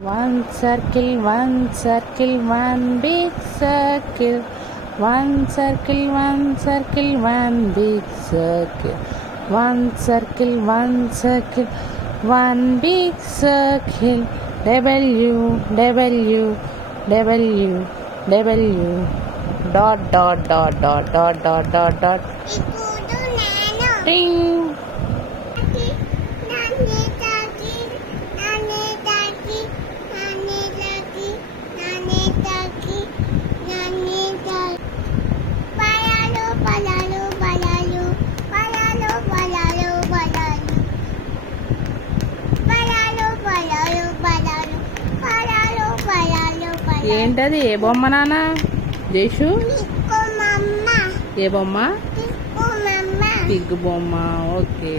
One circle, one big circle. One circle, one big circle. One circle, one big circle. W, W, W, W. Dot, dot, dot, dot, dot, dot, dot, dot. Ding. ఏంటది? ఏ బొమ్మ నాన్న? జైషు ఏ బొమ్మ? Pig బొమ్మ. Okay.